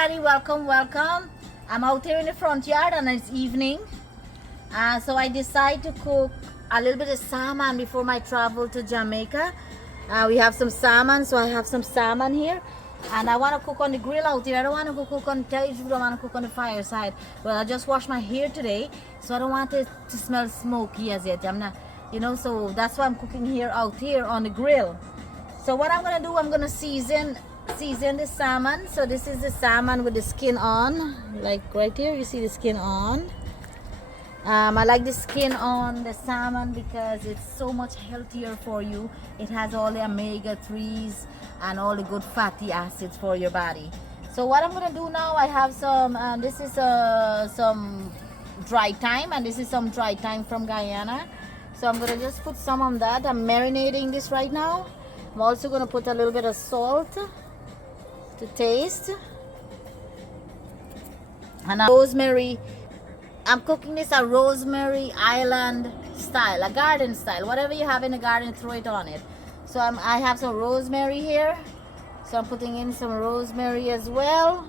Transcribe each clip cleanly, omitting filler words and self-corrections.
everybody, welcome. I'm out here in the front yard and it's evening. So I decided to cook a little bit of salmon before my travel to Jamaica. We have some salmon, so I have some salmon here. And I want to cook on the grill out here. I don't want to cook on the terrace. I don't want to cook on the fireside. Well, I just washed my hair today, so I don't want it to smell smoky as yet. I'm not, so that's why I'm cooking here out here on the grill. So what I'm gonna do, I'm gonna season the salmon. So this is the salmon with the skin on, like right here. You see the skin on. I like the skin on the salmon because it's so much healthier for you. It has all the omega-3s and all the good fatty acids for your body. So what I'm gonna do now, I have some. This is some dry thyme, and this is some dry thyme from Guyana. So I'm gonna just put some on that. I'm marinating this right now. I'm also gonna put a little bit of salt to taste, and rosemary. I'm cooking this a rosemary island style, a garden style. Whatever you have in the garden, throw it on it. So I have some rosemary here, so I'm putting in some rosemary as well.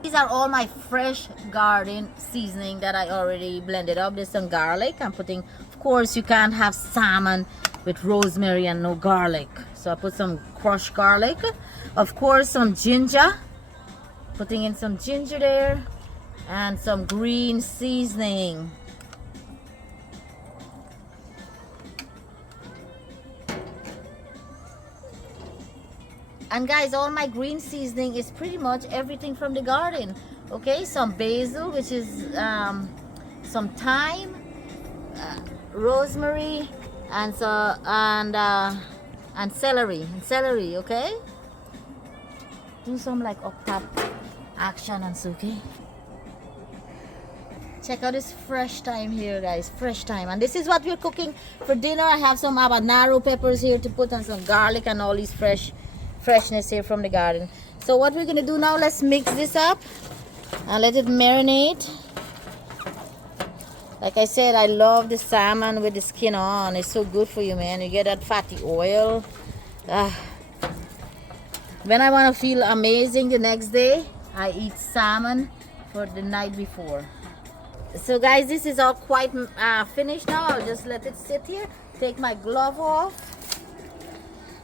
These are all my fresh garden seasoning that I already blended up. There's some garlic I'm putting. Of course, you can't have salmon with rosemary and no garlic. So I put some crushed garlic. Of course, some ginger. Putting in some ginger there. And some green seasoning. And guys, all my green seasoning is pretty much everything from the garden. Okay, some basil, which is some thyme, rosemary, and celery. Okay. Do some like up top action and so, okay. Check out this fresh thyme here, guys. Fresh thyme, and this is what we're cooking for dinner. I have some habanero peppers here to put, and some garlic, and all these freshness here from the garden. So what we're gonna do now, let's mix this up and let it marinate. Like I said, I love the salmon with the skin on. It's so good for you, man. You get that fatty oil. When I want to feel amazing the next day, I eat salmon for the night before. So guys, this is all quite finished now. I'll just let it sit here, take my glove off,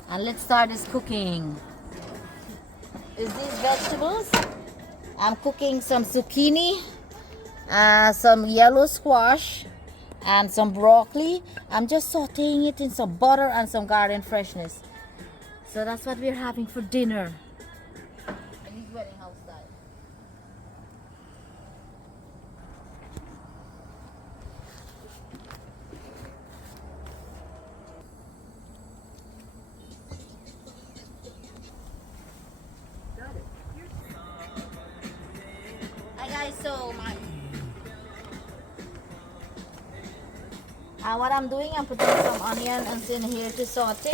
and let's start this cooking. Is these vegetables? I'm cooking some zucchini, some yellow squash, and some broccoli. I'm just sauteing it in some butter and some garden freshness. So that's what we're having for dinner. Chinese wedding house style. Hi guys, so what I'm doing, I'm putting some onions in here to saute.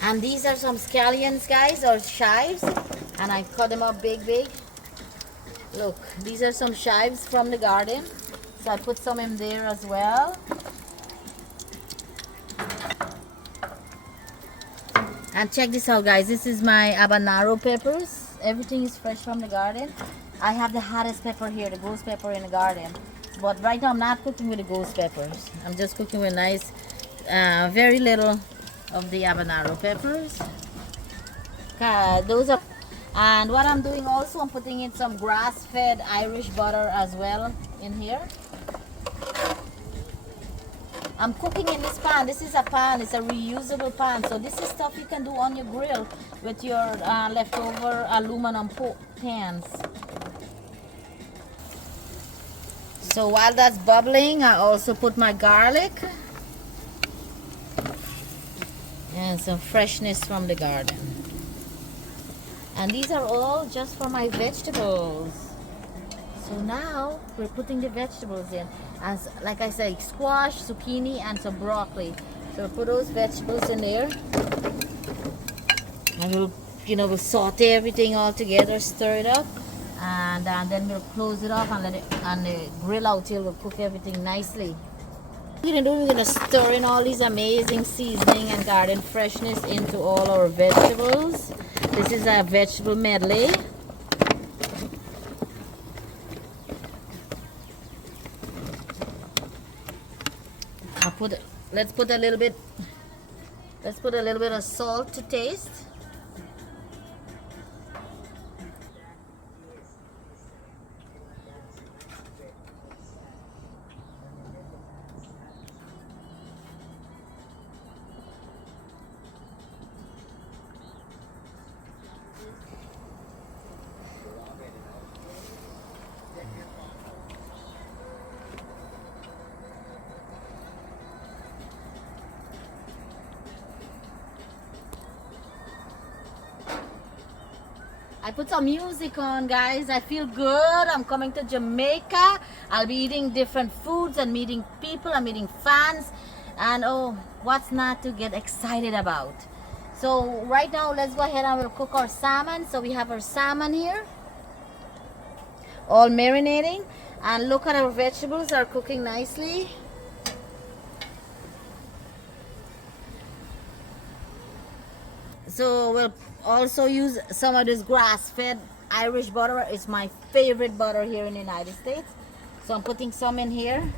And these are some scallions, guys, or chives, and I cut them up big. Look, these are some chives from the garden, so I put some in there as well. And check this out, guys. This is my habanero peppers. Everything is fresh from the garden. I have the hottest pepper here, the ghost pepper in the garden. But right now I'm not cooking with the ghost peppers. I'm just cooking with nice, very little of the habanero peppers. Those are, and what I'm doing also, I'm putting in some grass-fed Irish butter as well in here. I'm cooking in this pan. This is a pan, it's a reusable pan, so this is stuff you can do on your grill with your leftover aluminum pans. So while that's bubbling, I also put my garlic and some freshness from the garden. And these are all just for my vegetables. So now we're putting the vegetables in. As like I said, squash, zucchini, and some broccoli. So we'll put those vegetables in there. And we'll saute everything all together, stir it up. And then we'll close it off and let it on the grill out till we'll cook everything nicely. We're gonna stir in all these amazing seasoning and garden freshness into all our vegetables. This is a vegetable medley. Let's put a little bit of salt to taste. I put some music on, guys. I feel good. I'm coming to Jamaica. I'll be eating different foods and meeting people. I'm meeting fans. And oh, what's not to get excited about? So right now, let's go ahead and we'll cook our salmon. So we have our salmon here, all marinating. And look at our vegetables are cooking nicely. So we'll also use some of this grass-fed Irish butter. It's my favorite butter here in the United States. So I'm putting some in here.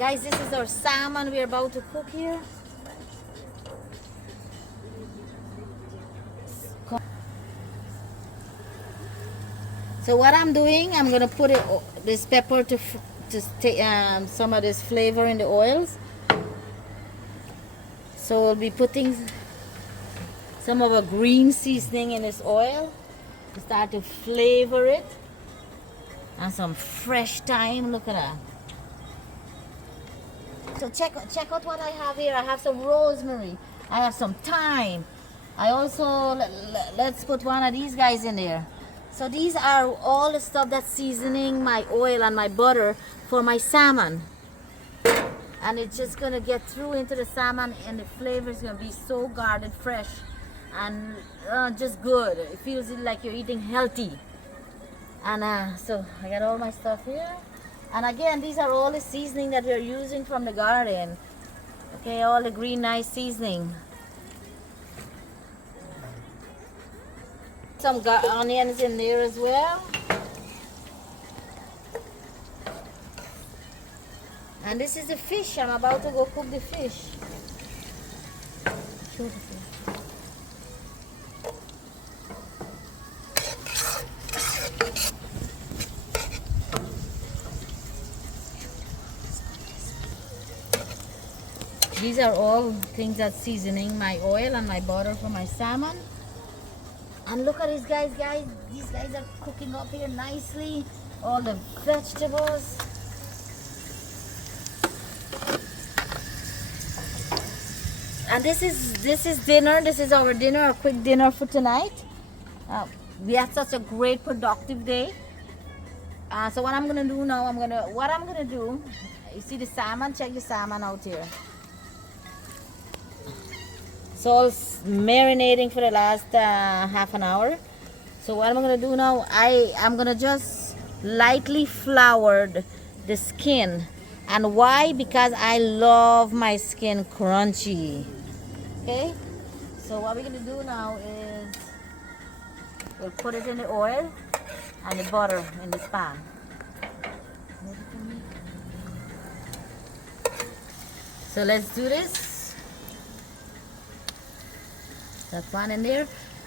Guys, this is our salmon we're about to cook here. So what I'm doing, I'm gonna put this pepper to take some of this flavor in the oils. So we'll be putting some of a green seasoning in this oil to start to flavor it. And some fresh thyme, look at that. So check out what I have here. I have some rosemary. I have some thyme. I also, let's put one of these guys in there. So these are all the stuff that's seasoning my oil and my butter for my salmon. And it's just gonna get through into the salmon, and the flavor is gonna be so guarded, fresh, and just good. It feels like you're eating healthy. And so I got all my stuff here. And again, these are all the seasoning that we're using from the garden. Okay, all the green nice seasoning. Some onions in there as well. And this is the fish. I'm about to go cook the fish. Show the fish. These are all things that's seasoning my oil and my butter for my salmon. And look at these guys, These guys are cooking up here nicely. All the vegetables. And this is dinner. This is our dinner, a quick dinner for tonight. We had such a great productive day. So what I'm gonna do now, you see the salmon? Check the salmon out here. So it's marinating for the last half an hour. So what I'm gonna do now, I'm gonna just lightly flour the skin. And why? Because I love my skin crunchy. Okay, so what we're gonna do now is we'll put it in the oil and the butter in this pan. So let's do this. That one in there.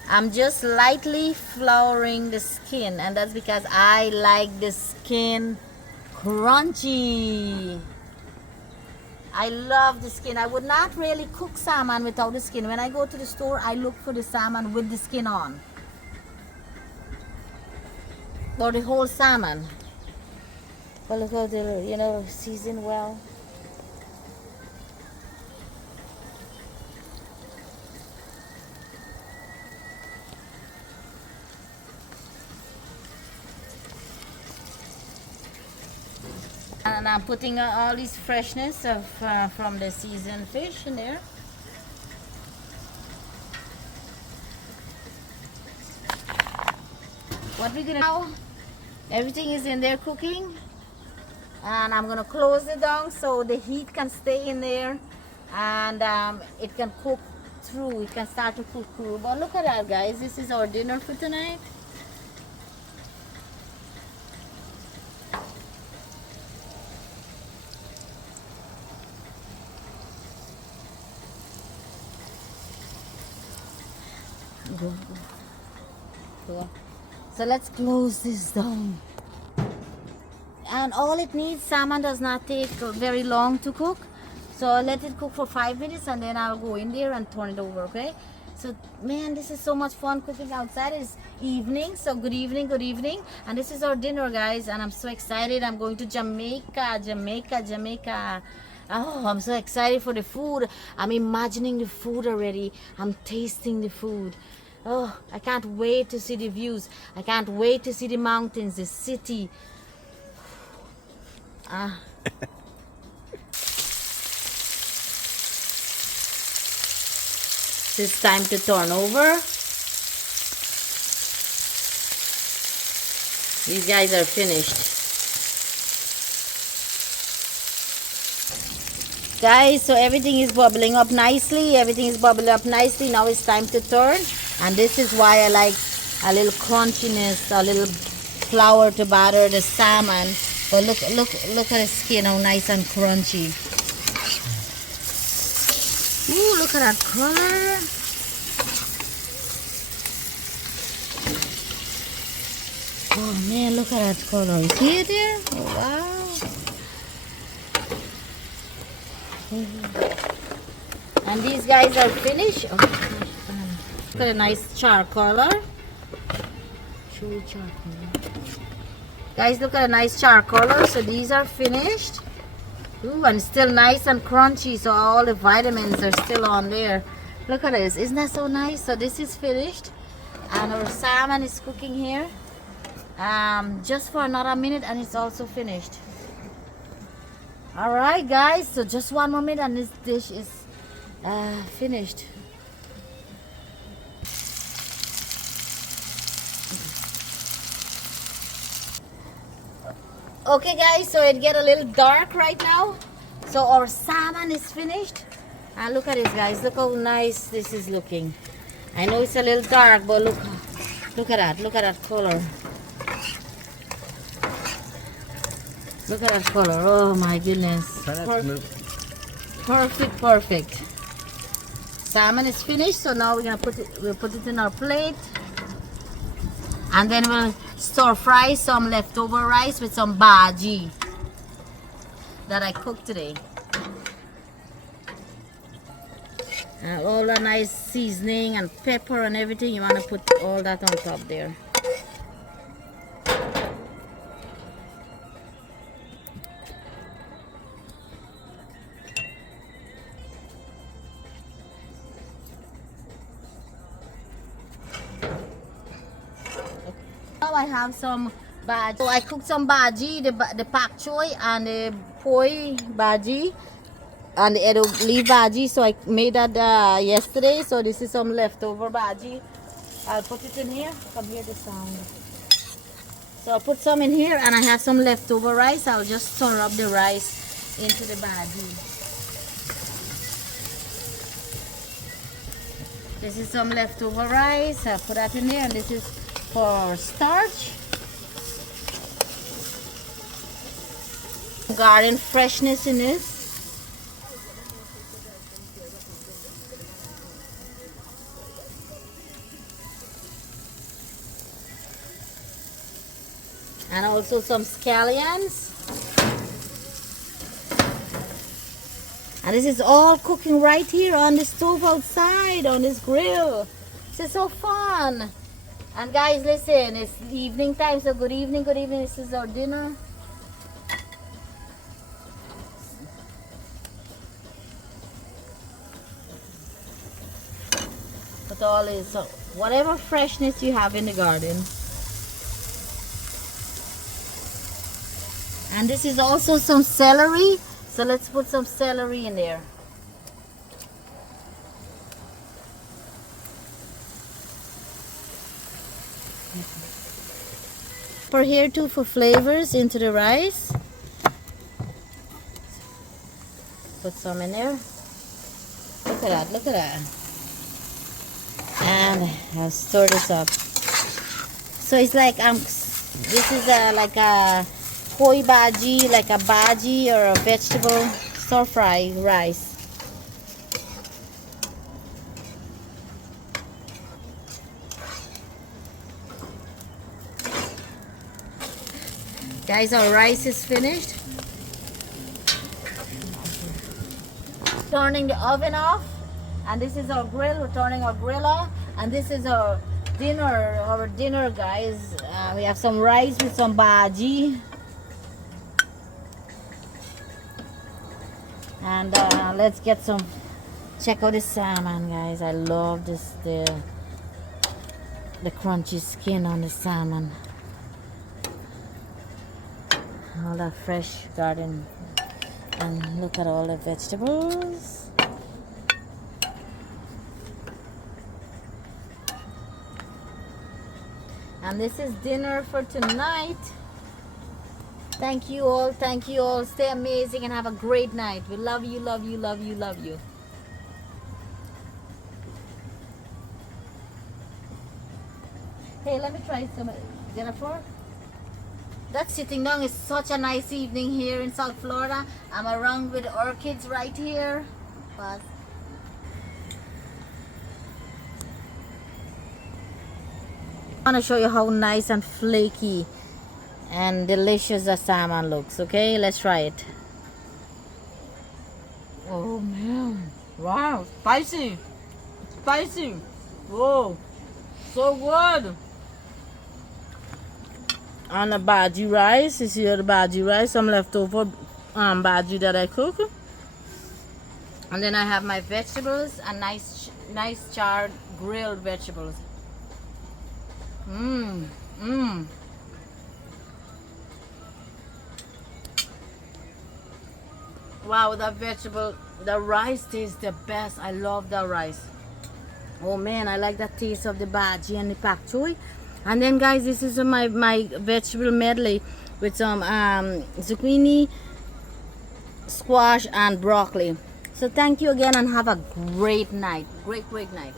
I'm just lightly flouring the skin, and that's because I like the skin crunchy. I love the skin. I would not really cook salmon without the skin. When I go to the store, I look for the salmon with the skin on, or the whole salmon. But look how they're, seasoned well. And I'm putting all this freshness of from the seasoned fish in there. What we're gonna now, everything is in there cooking, and I'm gonna close it down so the heat can stay in there, and it can cook through. We can start to cook through. But look at that, guys. This is our dinner for tonight. So let's close this down. And all it needs, salmon does not take very long to cook. So I'll let it cook for 5 minutes and then I'll go in there and turn it over, okay? So man, this is so much fun cooking outside. It's evening, so good evening, good evening. And this is our dinner, guys, and I'm so excited. I'm going to Jamaica. Oh, I'm so excited for the food. I'm imagining the food already. I'm tasting the food. Oh, I can't wait to see the views. I can't wait to see the mountains, the city. It's time to turn over. These guys are finished. Guys, so everything is bubbling up nicely. Everything is bubbling up nicely. Now it's time to turn. And this is why I like a little crunchiness, a little flour to batter the salmon. But look at the skin, how nice and crunchy. Ooh, look at that color. Oh man, look at that color. You see it there? Oh, wow. And these guys are finished. Oh, gosh. Look at a nice char color. Show you char color. Guys, look at a nice char color. So these are finished. Ooh, and still nice and crunchy. So all the vitamins are still on there. Look at this. Isn't that so nice? So this is finished. And our salmon is cooking here. Just for another minute and it's also finished. Alright guys, so just one more minute and this dish is finished. Okay guys, so it get a little dark right now. So our salmon is finished. And look at this guys, look how nice this is looking. I know it's a little dark, but look at that color. Look at that color. Oh my goodness. Perfect. Salmon is finished, so now we'll put it in our plate. And then we'll stir fry some leftover rice with some Baji that I cooked today. And all the nice seasoning and pepper and everything, you want to put all that on top there. Now I have some Baji. So I cooked some Baji, the pak choy and the poi Baji and the edible leaf Baji. So I made that yesterday. So this is some leftover Baji. I'll put it in here. Come hear the sound. So I'll put some in here and I have some leftover rice. I'll just stir up the rice into the Baji. This is some leftover rice. I'll put that in there, and this is for starch. Garden freshness in this. And also some scallions. And this is all cooking right here on the stove outside, on this grill. This is so fun. And guys, listen, it's evening time, so good evening, good evening. This is our dinner. Put all this, whatever freshness you have in the garden. And this is also some celery. So let's put some celery in there. For here too, for flavors into the rice. Put some in there. Look at that, look at that. And I'll stir this up. So it's like this is like a koi bhaji, like a bhaji or a vegetable stir fry rice. Guys, our rice is finished. Turning the oven off, and this is our grill. We're turning our grill off, and this is our dinner, guys. We have some rice with some bhaji, and let's get some. Check out this salmon, guys. I love this, the crunchy skin on the salmon. All that fresh garden, and look at all the vegetables. And this is dinner for tonight. Thank you all, thank you all. Stay amazing and have a great night. We love you, love you, love you, love you. Hey, let me try some, Jennifer. That sitting down is such a nice evening here in South Florida. I'm around with orchids right here. But I want to show you how nice and flaky and delicious the salmon looks. Okay, let's try it. Oh man, wow, spicy, spicy. Whoa, so good. On the Baji rice, you see the Baji rice, some leftover Baji that I cook. And then I have my vegetables, and nice charred grilled vegetables. Wow, that vegetable, the rice tastes the best. I love the rice. Oh man, I like the taste of the Baji and the pak choy. And then guys, this is my vegetable medley with some zucchini, squash and broccoli. So thank you again and have a great night. Great night.